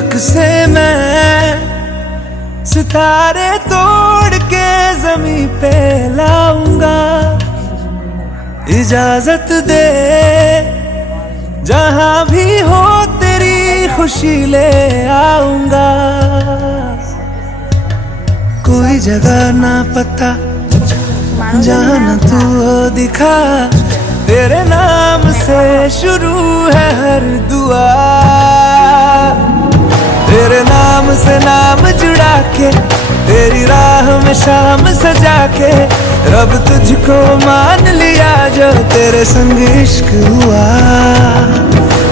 फलक से मैं सितारे तोड़ के जमीन पे लाऊंगा। इजाजत दे जहां भी हो तेरी खुशी ले आऊंगा। कोई जगह ना पता जहां न तू हो दिखा, तेरे नाम से शुरू है हर दुआ। तेरे नाम से नाम जुड़ा के, तेरी राह में शाम सजा के, रब तुझको मान लिया जो तेरे संग इश्क हुआ।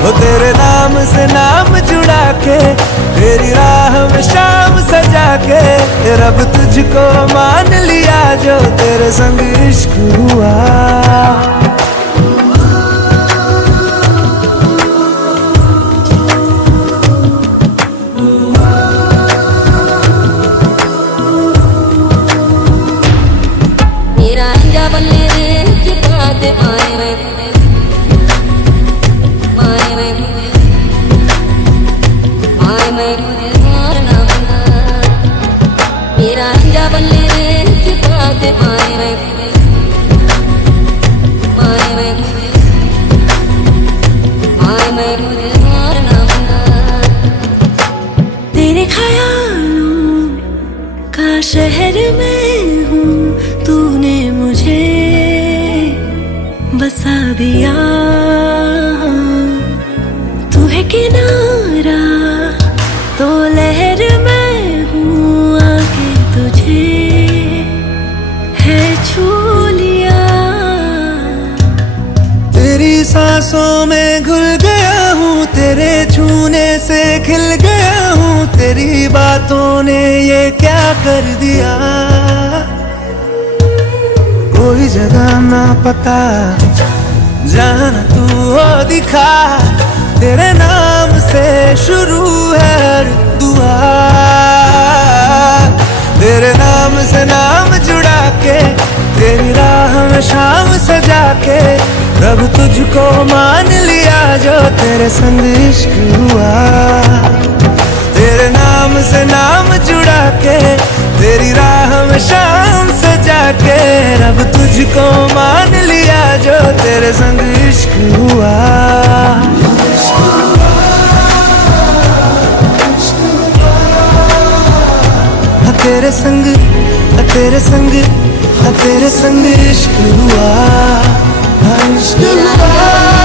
वो तेरे नाम से नाम जुड़ा के, तेरी राह में शाम सजा के, रब तुझको मान लिया जो तेरे संग इश्क हुआ। तेरे ख्यालों का शहर में हूँ, तूने मुझे बसा दिया। तू है किनारा तो लहर में हूँ, आके तुझे है छू लिया। तेरी सांसों में घुल गया हूँ, तेरे छूने से खिल गया हूँ। तेरी बातों ने ये क्या कर दिया। कोई जगह ना पता जहां न तू हो दिखा, तेरे नाम से शुरू है हर दुआ। तेरे नाम से नाम जुड़ा के, तेरी राह में शाम सजा के, रब तुझको मान लिया जो तेरे संग इश्क हुआ। तेरे नाम से नाम जुड़ा के, तेरी राह में शाम सजा के, रब तुझको मान लिया जो तेरे संग इश्क हुआ। तेरे संग, तेरे संग, तेरे संग इश्क हुआ, इश्क हुआ।